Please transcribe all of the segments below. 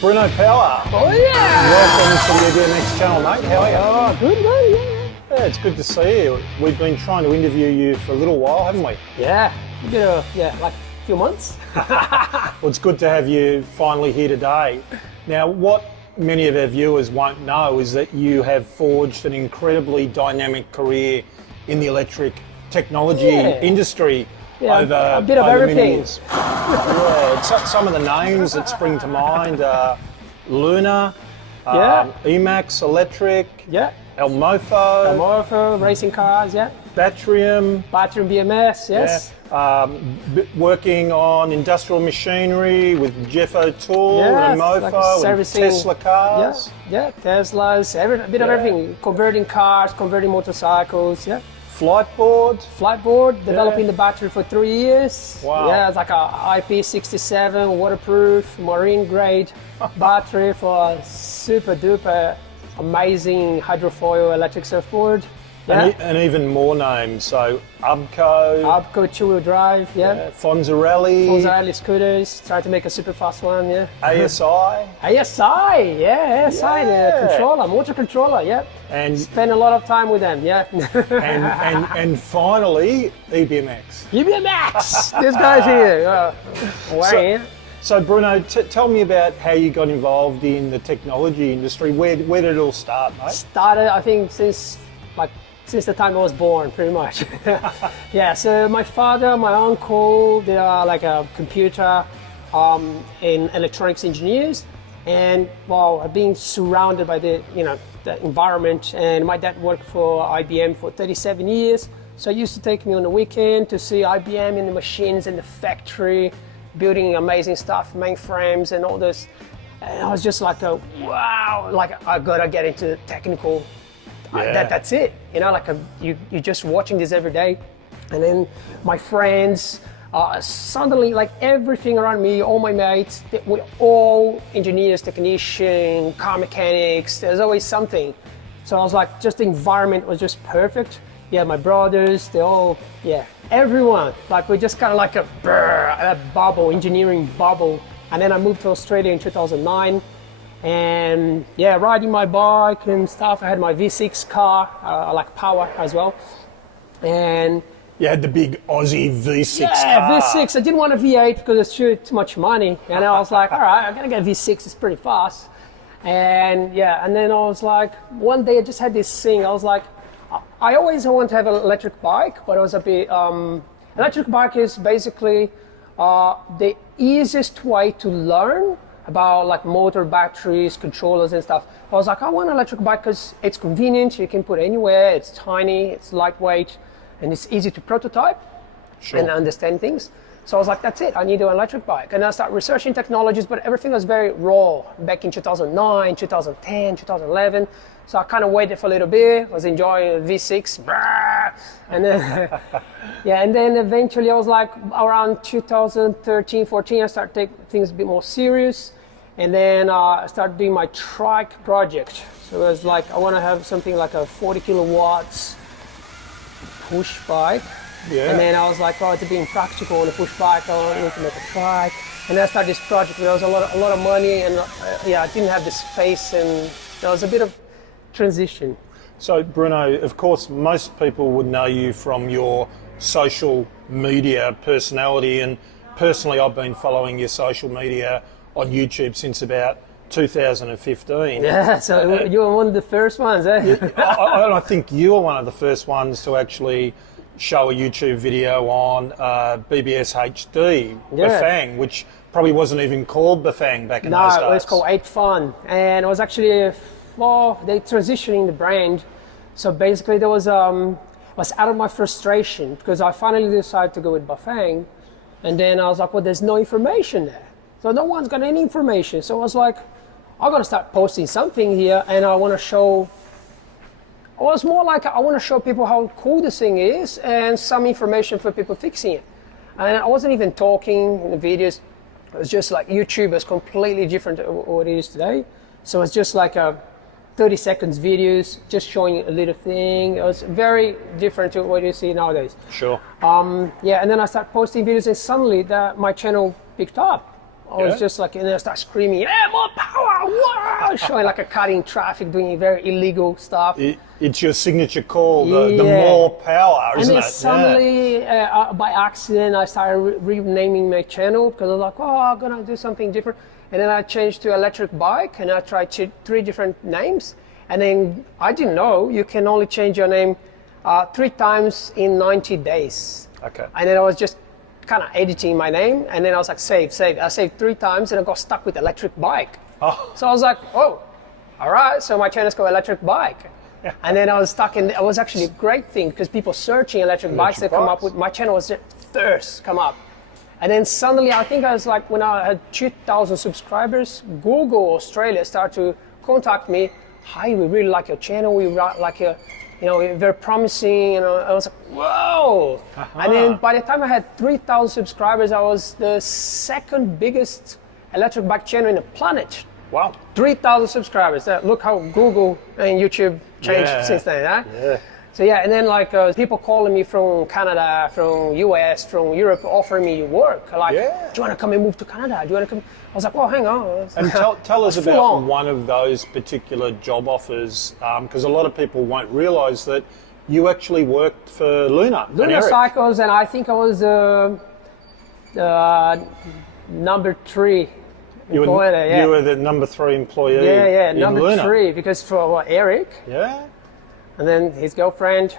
Bruno Power. Oh yeah! Welcome to the EBMX channel, mate. How are you? Oh, good man, yeah. Yeah, it's good to see you. We've been trying to interview you for a little while, haven't we? Yeah, like a few months. Well, it's good to have you finally here today. Now, what many of our viewers won't know is that you have forged an incredibly dynamic career in the electric technology industry over a bit of over many everything. years. Yeah, some of the names that spring to mind are Luna, Emax Electric, El Mofo, racing cars, Batrium, BMS, yes. Working on industrial machinery with Jeff O'Toole and Mofo and Tesla cars. Teslas, a bit of everything. Converting cars, converting motorcycles, Flightboard, developing the battery for 3 years. Wow. Yeah, it's like a IP67, waterproof, marine grade battery for a super duper amazing hydrofoil electric surfboard. And even more names, so Ubco, two-wheel drive, Fonzarelli scooters, trying to make a super fast one, ASI, the controller, motor controller, and spend a lot of time with them, and finally EBMX. This guy's here. So Bruno, tell me about how you got involved in the technology industry. Where did it all start, mate? Started, I think, since the time I was born, pretty much. So my father, my uncle, they are like a computer and electronics engineers, and I've been surrounded by the environment. And my dad worked for IBM for 37 years, so he used to take me on the weekend to see IBM in the machines in the factory, building amazing stuff, mainframes and all this. And I was just like, wow, like I gotta get into technical. That's it, you're just watching this every day. And then my friends, suddenly, like everything around me, all my mates, we're all engineers, technicians, car mechanics, there's always something. So I was like, just the environment was just perfect. My brothers, they all, everyone, like we're just kind of like a bubble, engineering bubble. And then I moved to Australia in 2009. And riding my bike and stuff. I had my V6 car, I like power as well. And you had the big Aussie V6 car. V6. I didn't want a V8 because it's too much money. And I was like, all right, I'm gonna get a V6. It's pretty fast. And and then I was like, one day I just had this thing. I was like, I always want to have an electric bike, but it was a bit. Electric bike is basically the easiest way to learn about like motor, batteries, controllers and stuff. I was like, I want an electric bike because it's convenient, you can put it anywhere, it's tiny, it's lightweight, and it's easy to prototype and understand things. So I was like, that's it, I need an electric bike. And I started researching technologies, but everything was very raw back in 2009, 2010, 2011. So I kind of waited for a little bit, was enjoying V6, and then, and then eventually I was like, around 2013, 14, I started taking things a bit more serious. And then I started doing my trike project. So it was like, I want to have something like a 40 kilowatts push bike. And then I was like, to be practical on a push bike, I need to make a trike. And then I started this project. There was a lot of money, and I didn't have the space, and there was a bit of transition. So Bruno, of course, most people would know you from your social media personality, and personally I've been following your social media on YouTube since about 2015. So you were one of the first ones, I think you were one of the first ones to actually show a YouTube video on BBS HD, Bafang, which probably wasn't even called Bafang back in those days. No, it was called 8 Fun, and it was actually they transitioning the brand. So basically there was out of my frustration because I finally decided to go with Bafang, and then I was like, well, there's no information there. So no one's got any information. So I was like, I'm gonna start posting something here, and I want to show. It was more like I want to show people how cool this thing is and some information for people fixing it. And I wasn't even talking in the videos. It was just like YouTube is completely different to what it is today. So it's just like a 30 seconds videos, just showing a little thing. It was very different to what you see nowadays. Sure. And then I started posting videos, and suddenly my channel picked up. I was just like, and then I start screaming, yeah, more power, whoa, showing like a cutting traffic, doing very illegal stuff. It's your signature call, the more power, isn't it? And then suddenly, by accident, I started renaming my channel because I was like, oh, I'm gonna do something different. And then I changed to electric bike, and I tried 3 different names. And then I didn't know you can only change your name 3 times in 90 days. Okay. And then I was just kind of editing my name, and then I was like, save. I saved 3 times, and I got stuck with electric bike. Oh. So I was like, oh, all right. So my channel's called electric bike. And then I was stuck in, it was actually a great thing because people searching electric bikes, they come up with, my channel was first come up. And then suddenly, I think I was like, when I had 2,000 subscribers, Google Australia started to contact me. Hi, we really like your channel. We like your, you're very promising. I was like, whoa. And then by the time I had 3,000 subscribers, I was the 2nd biggest electric bike channel in the planet. Wow. 3,000 subscribers. Look how Google and YouTube changed since then, huh? Yeah. So yeah, and then like people calling me from Canada, from US, from Europe, offering me work. Like, do you want to come and move to Canada? Do you want to come? I was like, oh, hang on. And tell us about one of those particular job offers, because a lot of people won't realise that you actually worked for Luna. Luna Cycles, and I think I was number 3. You were the number 3 employee. Yeah, in number Luna. 3, because for Eric. Yeah. And then his girlfriend,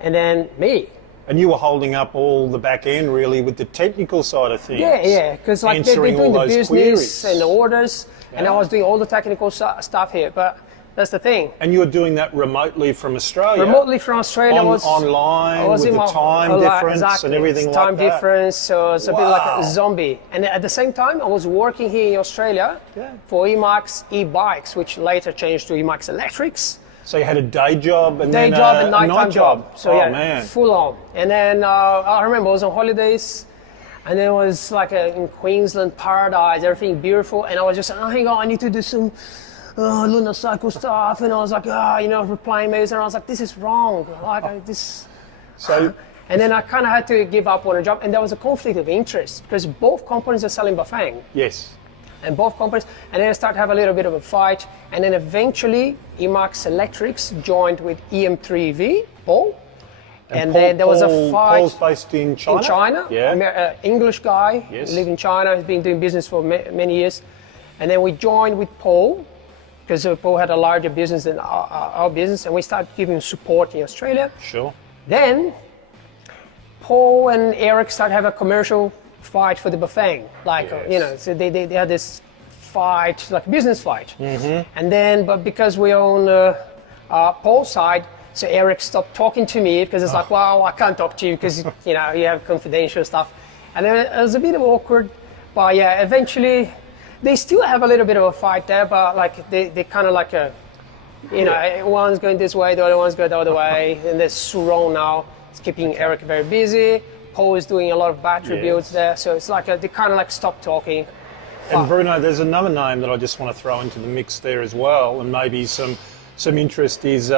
and then me. And you were holding up all the back end, really, with the technical side of things. Yeah, because like they're doing the business queries. and the orders, and I was doing all the technical stuff here. But that's the thing. And you were doing that remotely from Australia. Remotely from Australia, online with the time difference and everything like that. Time difference, so it's a bit like a zombie. And at the same time, I was working here in Australia for Emax e-bikes, which later changed to Emax Electrics. So you had a day job and then and nighttime night job. So man. Full on. And then I remember I was on holidays, and then it was like in Queensland, paradise, everything beautiful. And I was just like, oh, hang on, I need to do some Luna Cycle stuff. And I was like, replying mails, and I was like, this is wrong. Like this. So. And then I kind of had to give up on a job, and there was a conflict of interest because both companies are selling Bafang. Yes. And both companies, and then I started to have a little bit of a fight, and then eventually Emax Electrics joined with EM3V, Paul, and then there was a fight. Paul's based in China? In China, yeah. English guy, live in China, he's been doing business for many years, and then we joined with Paul, because Paul had a larger business than our business, and we started giving support in Australia. Sure. Then Paul and Eric started having a commercial fight for the Bafang, so they had this fight, like a business fight. And then, but because we own Paul's side, so Eric stopped talking to me because it's like, well, I can't talk to you because you have confidential stuff. And then it was a bit awkward, but yeah, eventually they still have a little bit of a fight there, but like they kind of like one's going this way, the other one's going the other way, and there's Suron now. It's keeping Eric very busy. Paul is doing a lot of battery builds there, so it's like they kind of like stop talking. And Bruno, there's another name that I just want to throw into the mix there as well, and maybe some interest is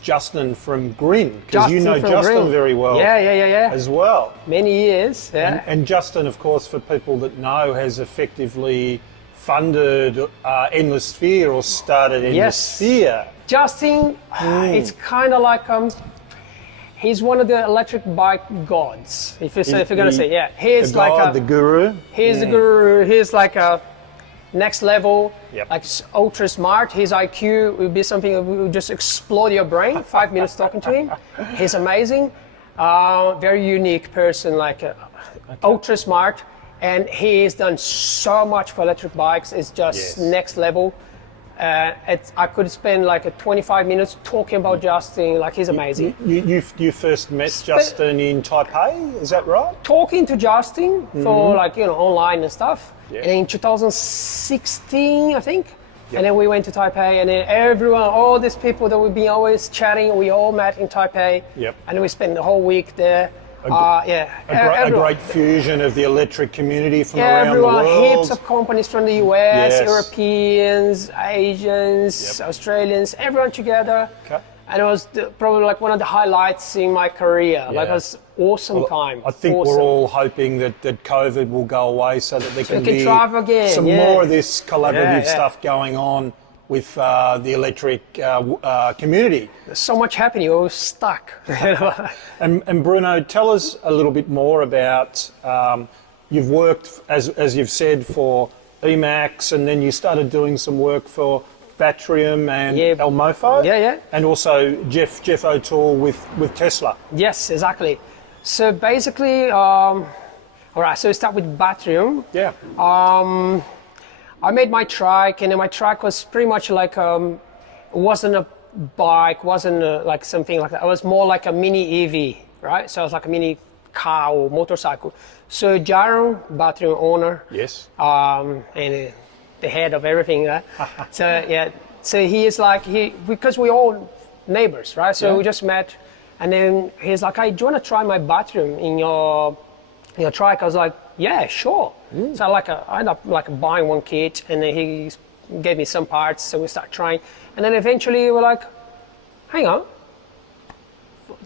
Justin from Grin, because you know Justin very well. Yeah. As well. Many years. Yeah. And Justin, of course, for people that know, has effectively funded Endless Sphere or started Endless Sphere. Justin, it's kind of like he's one of the electric bike gods, if you're going to say, He's like the guru. He's the guru. He's like a next level, like ultra smart. His IQ would be something that would just explode your brain. 5 minutes talking to him. He's amazing. Very unique person, like ultra smart. And he's done so much for electric bikes. It's just next level. I could spend like 25 minutes talking about Justin, like he's amazing. You first met Justin in Taipei, is that right? Talking to Justin for online and stuff. And in 2016, I think. And then we went to Taipei, and then everyone, all these people that we've been always chatting, we all met in Taipei. And then we spent the whole week there. A great fusion of the electric community from around the world. Heaps of companies from the US, Europeans, Asians, Australians, everyone together. And it was probably like one of the highlights in my career. Like awesome time. I think awesome. we're all hoping that COVID will go away so that there can be drive again. some more of this collaborative Yeah. stuff going on with the electric community. There's so much happening. We're stuck. And Bruno, tell us a little bit more about, you've worked, as you've said, for Emacs, and then you started doing some work for Batrium and El Mofo. Yeah. And also Jeff O'Toole with Tesla. Yes, exactly. So basically, all right, so we start with Batrium. Yeah. I made my trike, and then my trike was pretty much like, it wasn't a bike, wasn't like something like that. It was more like a mini EV, right? So it was like a mini car or motorcycle. So Jaron, Batrium owner, Yes. and the head of everything, right? So yeah, so he is like, because we're all neighbors, right? So we just met, and then he's like, hey, do you want to try my Batrium in your trike? I was like, yeah, sure. So I ended up like buying one kit, and then he gave me some parts, so we start trying. And then eventually we're like, hang on,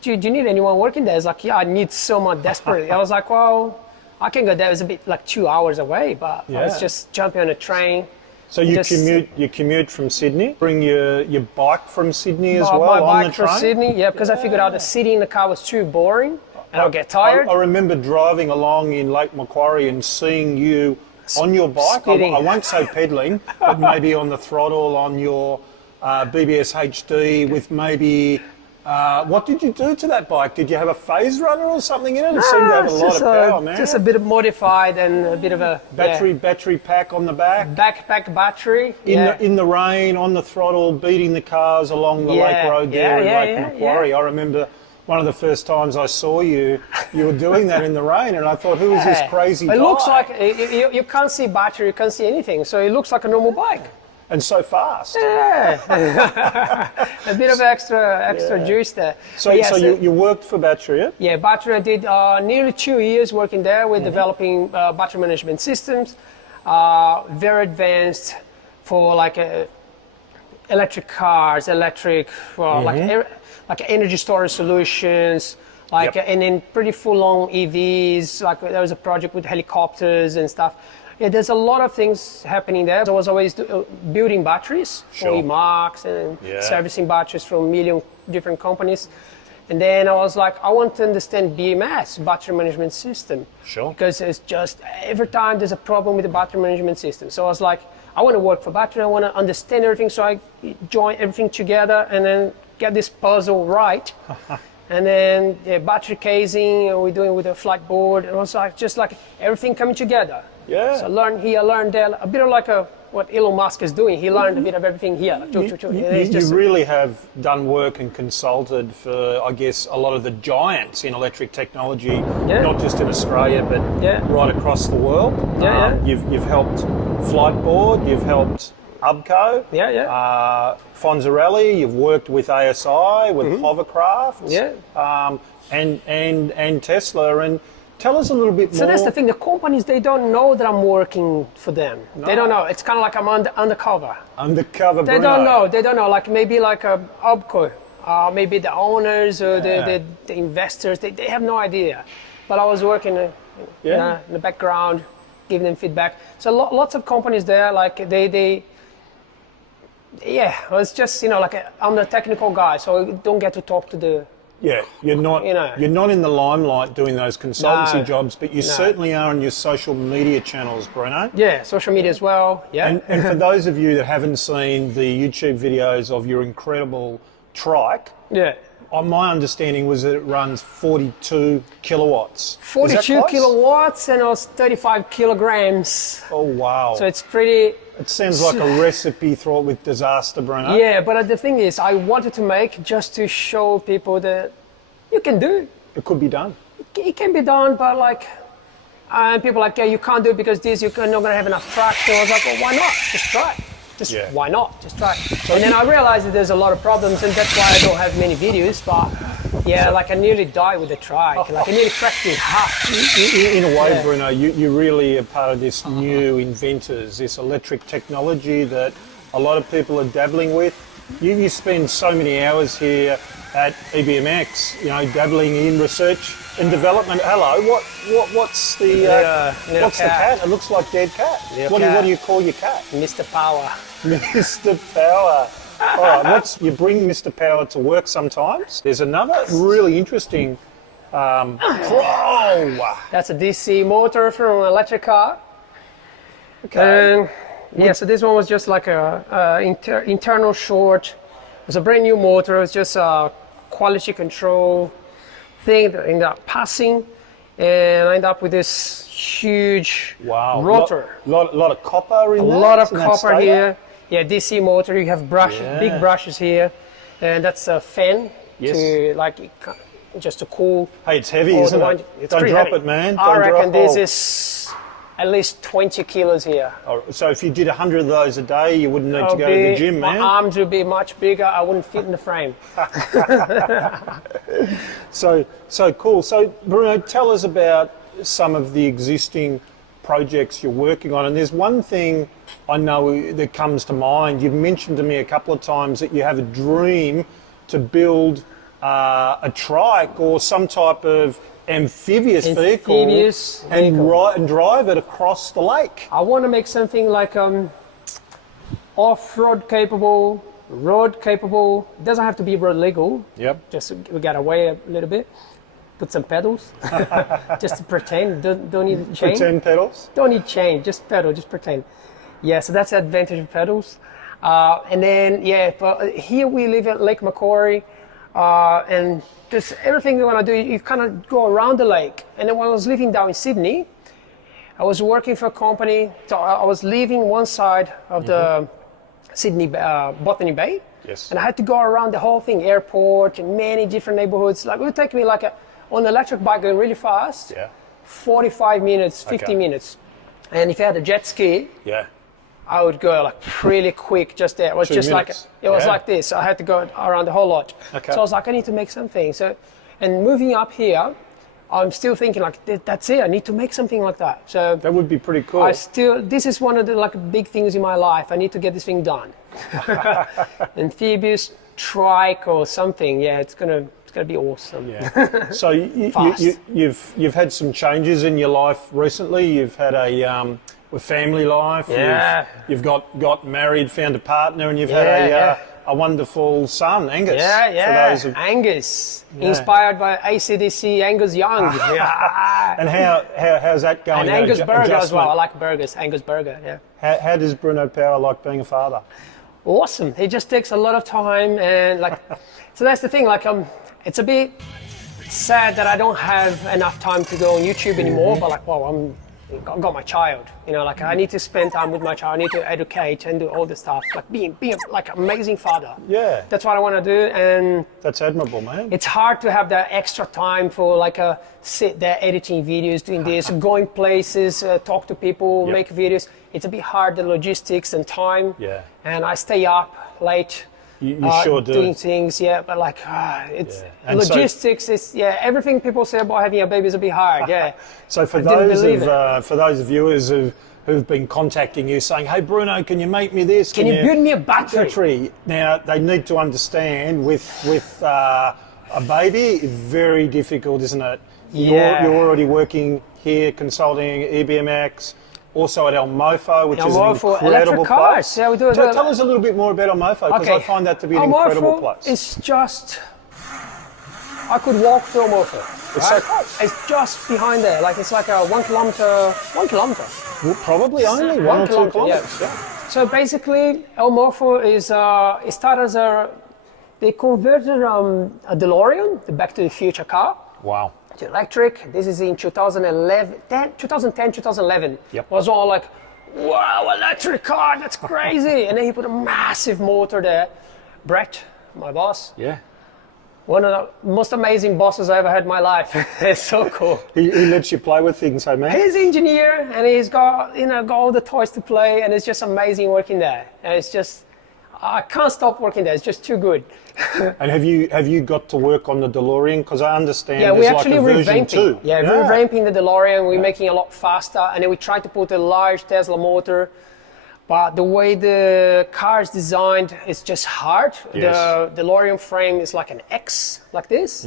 do you need anyone working there? It's like, yeah, I need someone desperately. I was like, well, I can go there. It was a bit like 2 hours away, but I was just jumping on a train. So you commute from Sydney, bring your bike from Sydney as well my on the bike train? from Sydney, yeah, because I figured out the sitting in the car was too boring and I'll get tired. I remember driving along in Lake Macquarie and seeing you on your bike. I won't say pedaling, but maybe on the throttle on your BBS HD with maybe, what did you do to that bike? Did you have a phase runner or something in it? It seemed to have a lot of power, man. Just a bit of modified and a bit of a battery pack on the back. Backpack battery. In the rain, on the throttle, beating the cars along the lake road there in Lake Macquarie. I remember one of the first times I saw you were doing that in the rain, and I thought, who is this crazy guy? It looks like, you can't see battery, you can't see anything, so it looks like a normal bike. And so fast. Yeah. A bit of extra juice there. So you worked for Batrium? Yeah, Batrium. I did nearly 2 years working there with developing battery management systems, very advanced for like electric cars, like energy storage solutions, and then pretty full-on EVs. Like there was a project with helicopters and stuff. Yeah, there's a lot of things happening there. I was always building batteries for Emacs and servicing batteries from a million different companies. And then I was like, I want to understand BMS, battery management system. Sure. Because it's just, every time there's a problem with the battery management system. So I was like, I want to work for battery, I want to understand everything, so I join everything together and then get this puzzle right. And then battery casing, we're doing with a flight board, and also just like everything coming together. Yeah. So I learned here, I learned there, a bit of like what Elon Musk is doing. He learned a bit of everything here. You really have done work and consulted for, I guess, a lot of the giants in electric technology, not just in Australia, but right across the world. You've helped Flightboard, you've helped Ubco, Fonzarelli, you've worked with ASI, with Hovercraft, and Tesla. And tell us a little bit more. So that's the thing, the companies, they don't know that I'm working for them. No. They don't know. It's kind of like I'm undercover. Undercover, They don't know. Like maybe like a Ubco, maybe the owners or the investors, they have no idea. But I was working in the background, giving them feedback. So lots of companies there, like it's just, like I'm the technical guy, so I don't get to talk to the... Yeah, you're not in the limelight doing those consultancy jobs, but you certainly are on your social media channels, Bruno. Yeah, social media as well. Yeah. And for those of you that haven't seen the YouTube videos of your incredible trike, my understanding was that it runs 42 kilowatts. 42 kilowatts, and it was 35 kilograms. Oh, wow. So it's pretty... It sounds like a recipe fraught with disaster, Bruno. Yeah, but the thing is, I wanted to make just to show people that you can do it. It could be done. It can be done, but like, and people are like, you can't do it because you're not going to have enough traction. I was like, well, why not? Just try it. Why not? Just try it. And then I realized that there's a lot of problems, and that's why I don't have many videos, but like I nearly died with the trike. Like I nearly cracked in half. In a way, Bruno, you really are part of this new inventors, this electric technology that a lot of people are dabbling with. You spend so many hours here at EBMX, you know, dabbling in research and development. Hello, what's the what's the cat? It looks like dead cat. What do you call your cat? Mr. Power. Mr. Power. All right, you bring Mr. Power to work sometimes. There's another really interesting Pro. That's a DC motor from an electric car. Okay. And yeah, so this one was just like a internal short. It was a brand new motor. It was just a quality control thing that ended up passing, and I ended up with this huge rotor. Lot of copper in there. A lot of copper here. Yeah, DC motor. You have big brushes here, and that's a fan to like just to cool. Hey, it's heavy, isn't it? Don't drop it, man. I reckon this is at least 20 kilos here. Oh, so if you did 100 of those a day, you wouldn't need to go to the gym, man. My arms would be much bigger. I wouldn't fit in the frame. So cool. So Bruno, tell us about some of the existing projects you're working on. And there's one thing I know that comes to mind. You've mentioned to me a couple of times that you have a dream to build a trike or some type of amphibious vehicle and drive it across the lake. I want to make something like off-road capable, road capable. It doesn't have to be road legal. Yep. Just we gotta weigh a little bit. Put some pedals, just to pretend. Don't need chain. Pretend pedals. Don't need chain. Just pedal. Just pretend. Yeah. So that's the advantage of pedals. And then but here we live at Lake Macquarie, and just everything you want to do, you kind of go around the lake. And then when I was living down in Sydney, I was working for a company. So I was leaving one side of the Sydney Botany Bay. Yes. And I had to go around the whole thing, airport and many different neighborhoods. Like it would take me like on an electric bike going really fast, 45 minutes, 50 minutes. And if I had a jet ski, I would go like really quick just there. It was just like, it was like this. I had to go around the whole lot. Okay. So I was like, I need to make something. So, and moving up here, I'm still thinking like, that's it. I need to make something like that. So that would be pretty cool. This is one of the like big things in my life. I need to get this thing done. Amphibious trike or something. Yeah, it's gonna be awesome. Yeah. So you've had some changes in your life recently. You've had a family life. Yeah. You've got married, found a partner, and you've had a wonderful son, Angus. Yeah. Angus, inspired by AC/DC Angus Young. And how's that going? And Angus burger as well. I like burgers. Angus burger. Yeah. How does Bruno Power like being a father? Awesome. It just takes a lot of time, and like, so that's the thing. Like, it's a bit sad that I don't have enough time to go on YouTube anymore. But like, well, I've got my child. You know, like I need to spend time with my child. I need to educate and do all this stuff. Like being like an amazing father. Yeah. That's what I want to do, and that's admirable, man. It's hard to have that extra time for like sit there editing videos, doing this, going places, talk to people, make videos. It's a bit hard, the logistics and time. Yeah. And I stay up late. You sure do. Doing things, but like it's logistics. It's everything people say about having a baby is a bit hard. So for those viewers who've been contacting you saying, "Hey Bruno, can you make me this? Can you build me a battery?" Now they need to understand with a baby, it's very difficult, isn't it? You're already working here, consulting EBMX. Also at El Mofo, which is an incredible place. Yeah, we do. Tell us a little bit more about El Mofo, because I find that to be an incredible place. It's just, I could walk to El Mofo. It's so close. It's just behind there. Like it's like a 1 kilometer. 1 kilometer. Well, probably only 1 or 2 kilometers. Yeah. So basically, El Mofo is it started as they converted a DeLorean, the Back to the Future car. Wow. To electric. This is in 2010, 2011. Yep. Was all like, wow, electric car, that's crazy. And then he put a massive motor there. Brett, my boss. Yeah. One of the most amazing bosses I ever had in my life. It's so cool. He lets you play with things, hey man? He's an engineer, and he's got got all the toys to play, and it's just amazing working there. And it's just, I can't stop working there. It's just too good. And have you got to work on the DeLorean? Because I understand we're there's actually like a version 2. Revamping the DeLorean. We're making it a lot faster, and then we tried to put a large Tesla motor But the way the car is designed, it's just hard. Yes. The DeLorean frame is like an X, like this,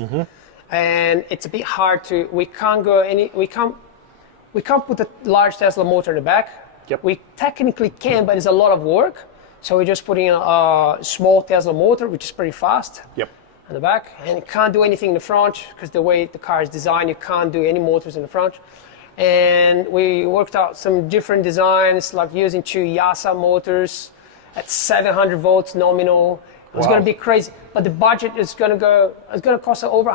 and it's a bit hard to. We can't put a large Tesla motor in the back. Yep. We technically can, but it's a lot of work. So we're just putting a small Tesla motor, which is pretty fast. Yep. In the back, and you can't do anything in the front because the way the car is designed, you can't do any motors in the front. And we worked out some different designs, like using 2 YASA motors at 700 volts nominal. It was Wow. going to be crazy, but the budget is going to cost over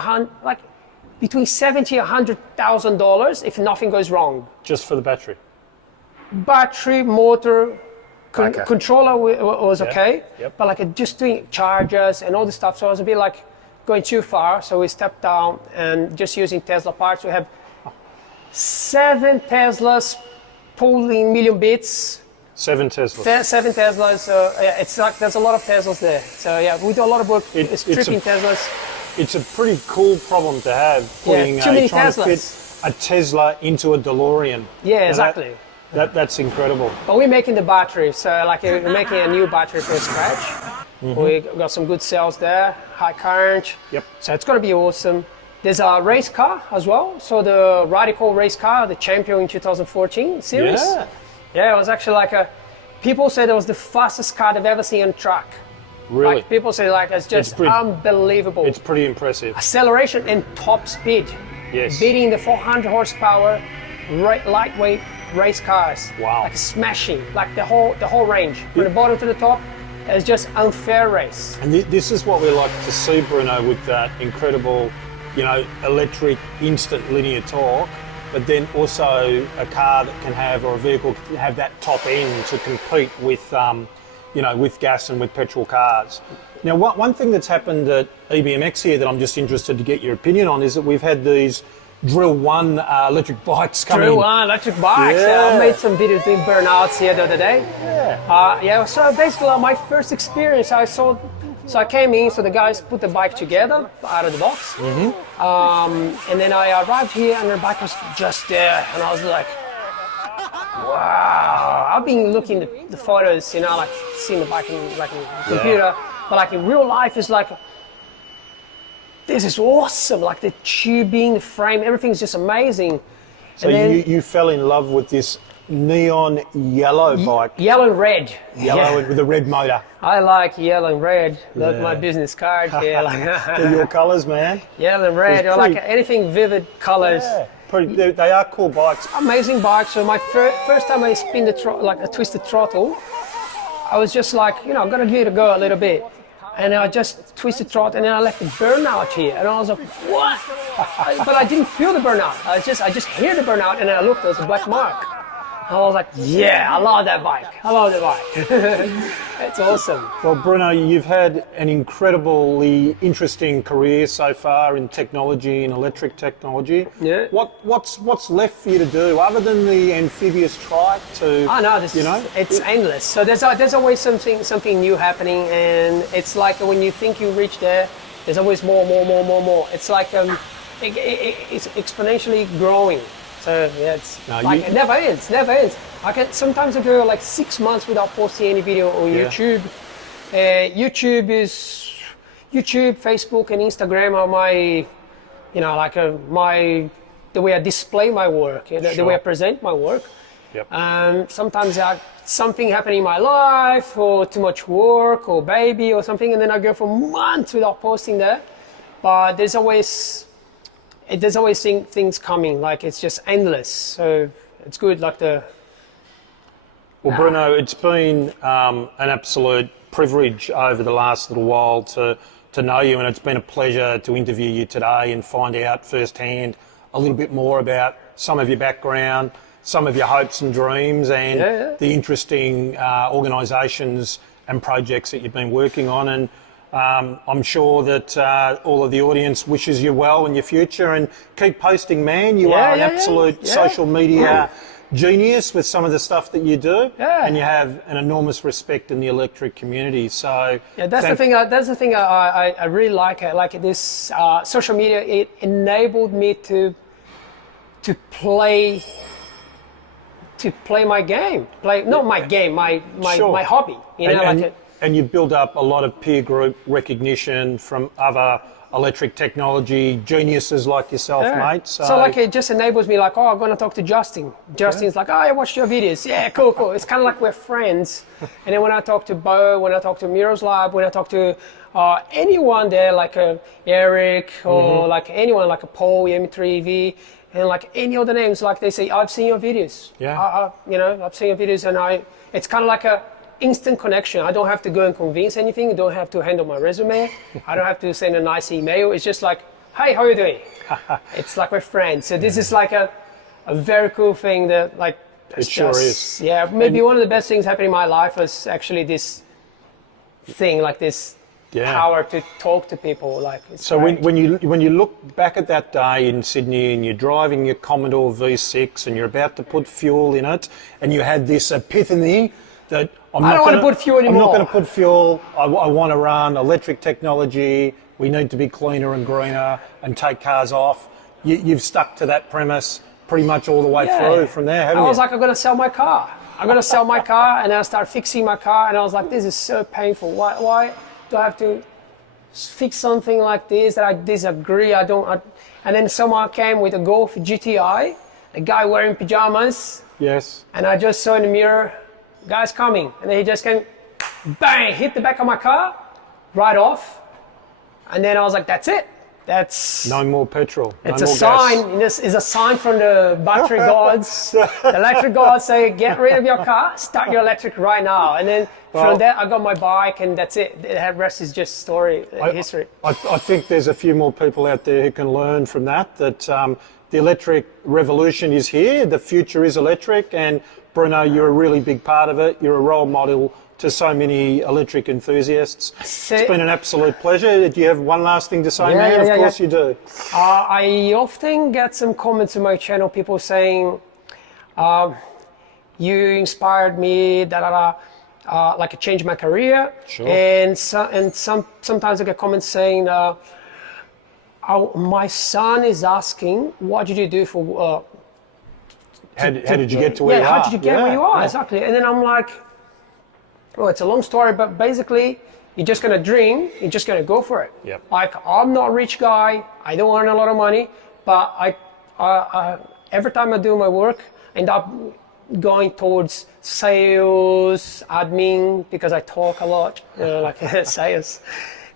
between $70,000 and $100,000 if nothing goes wrong. Just for the battery. Battery, motor, Okay. controller was okay, Yep. but like just doing chargers and all the stuff, so it was a bit like going too far. So we stepped down and just using Tesla parts. We have 7 Teslas pulling million bits. 7 Teslas. 7 Teslas. So yeah, it's like there's a lot of Teslas there. So yeah, we do a lot of work stripping Teslas. It's a pretty cool problem to have, putting too many trying to Teslas. fit a Tesla into a DeLorean. Yeah, Now exactly. That's incredible. But we're making the battery, so like we're making a new battery from scratch. We got some good cells there, high current. Yep. So it's going to be awesome. There's a race car as well. So the Radical race car, the champion in 2014 series. Yeah. Yeah, it was actually like people said it was the fastest car they've ever seen on track. Really? Like people say like it's just unbelievable. It's pretty impressive. Acceleration and top speed. Yes. Beating the 400 horsepower lightweight race cars. Wow. Like smashing, like the whole range from the bottom to the top. It's just unfair race. And this is what we like to see, Bruno, with that incredible, electric instant linear torque, but then also a car that can have, or a vehicle can have that top end to compete with, with gas and with petrol cars. Now, one thing that's happened at EBMX here that I'm just interested to get your opinion on is that we've had these Drill One electric bikes coming. Drill One electric bikes. Yeah. I made some videos doing burnouts here the other day. Yeah. So basically my first experience, so I came in, so the guys put the bike together out of the box. And then I arrived here and the bike was just there. And I was like, wow. I've been looking at the photos, like seeing the bike in the computer. But like in real life, it's like, this is awesome, like the tubing, the frame, everything's just amazing. So you fell in love with this neon yellow bike. Yellow and red. Yellow with a red motor. I like yellow and red. Look, my business card here. They're your colours, man. Yellow and red, or like anything vivid colours. Yeah. They are cool bikes. Amazing bike. So my first time I spin I twist the throttle, I was just like, I'm gonna give it a go a little bit. And I just twisted throttle, and then I left the burnout here, and I was like, what? But I didn't feel the burnout. I just hear the burnout, and then I looked, there was a black mark. I was like, yeah, I love that bike. I love that bike. It's awesome. Well, Bruno, you've had an incredibly interesting career so far in technology and electric technology. Yeah. What's left for you to do other than the amphibious trike? It's endless. So there's always something new happening, and it's like when you think you reach there, there's always more. It's like it's exponentially growing. So yeah, it never ends. Sometimes I go like 6 months without posting any video on YouTube. YouTube, Facebook, and Instagram are my, the way I display my work, the way I present my work. Yep. Sometimes something happening in my life, or too much work, or baby, or something, and then I go for months without posting there. But there's always things coming, like it's just endless. So it's good, Well, Bruno, it's been an absolute privilege over the last little while to know you, and it's been a pleasure to interview you today and find out firsthand a little bit more about some of your background, some of your hopes and dreams, and the interesting organisations and projects that you've been working on. And I'm sure that all of the audience wishes you well in your future, and keep posting, man. You are an absolute social media genius with some of the stuff that you do, and you have an enormous respect in the electric community. So that's the thing. That's the thing I really like. Like this social media, it enabled me to to play my game, not my game, my Sure. my hobby. You know, and you've built up a lot of peer group recognition from other electric technology geniuses like yourself, mate. So like it just enables me like, oh, I'm gonna talk to Justin. Justin's like, oh, I watched your videos. Yeah, cool, cool. It's kind of like we're friends. And then when I talk to Bo, when I talk to Miroslav, when I talk to anyone there, like Eric or like anyone, like a Paul, M3V, and like any other names, like they say, I've seen your videos. Yeah. You know, I've seen your videos, and it's kind of like a instant connection. I don't have to go and convince anything. I don't have to handle my resume. I don't have to send a nice email. It's just like, hey, how are you doing? It's like we're friends. So this is like a very cool thing that like. It sure is. Yeah, maybe one of the best things happening in my life was actually this thing, like this power to talk to people. Like. So when you look back at that day in Sydney and you're driving your Commodore V6 and you're about to put fuel in it, and you had this epiphany that I don't want to put fuel anymore. I'm not going to put fuel. I want to run electric technology. We need to be cleaner and greener and take cars off. You've stuck to that premise pretty much all the way through from there, haven't you? I was like, I'm going to sell my car. I'm going to sell my car, and then I started fixing my car, and I was like, this is so painful. Why do I have to fix something like this that I disagree? And then someone came with a Golf GTI, a guy wearing pajamas. Yes. And I just saw in the mirror, guy's coming, and then he just came, bang, hit the back of my car, right off. And then I was like, that's it. That's no more petrol. It's no a more sign. Gas. This is a sign from the battery gods. The electric gods say, get rid of your car, start your electric right now. And then from there, I got my bike, and that's it. The rest is just story, history. I think there's a few more people out there who can learn from that. The electric revolution is here. The future is electric, and Bruno, you're a really big part of it. You're a role model to so many electric enthusiasts. It's been an absolute pleasure. Do you have one last thing to say, man? Of course you do. I often get some comments on my channel, people saying, you inspired me, like it changed my career. Sure. And sometimes I get comments saying, my son is asking, what did you do for... how did you get to where you are? How did you get where you are? Exactly. And then I'm like, well, it's a long story, but basically, you're just going to dream, you're just going to go for it. Yep. Like, I'm not a rich guy, I don't earn a lot of money, but every time I do my work, I end up going towards sales, admin, because I talk a lot, like sales,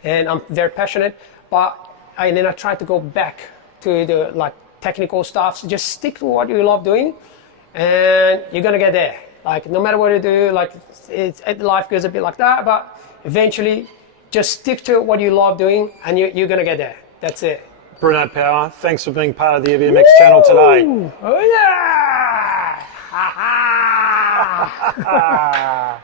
and I'm very passionate, and then I try to go back to the like technical stuff. So just stick to what you love doing, and you're going to get there. Like, no matter what you do, like, life goes a bit like that, but eventually, just stick to what you love doing, and you're going to get there. That's it. Bruno Power, thanks for being part of the EBMX channel today. Oh, yeah! Ha ha!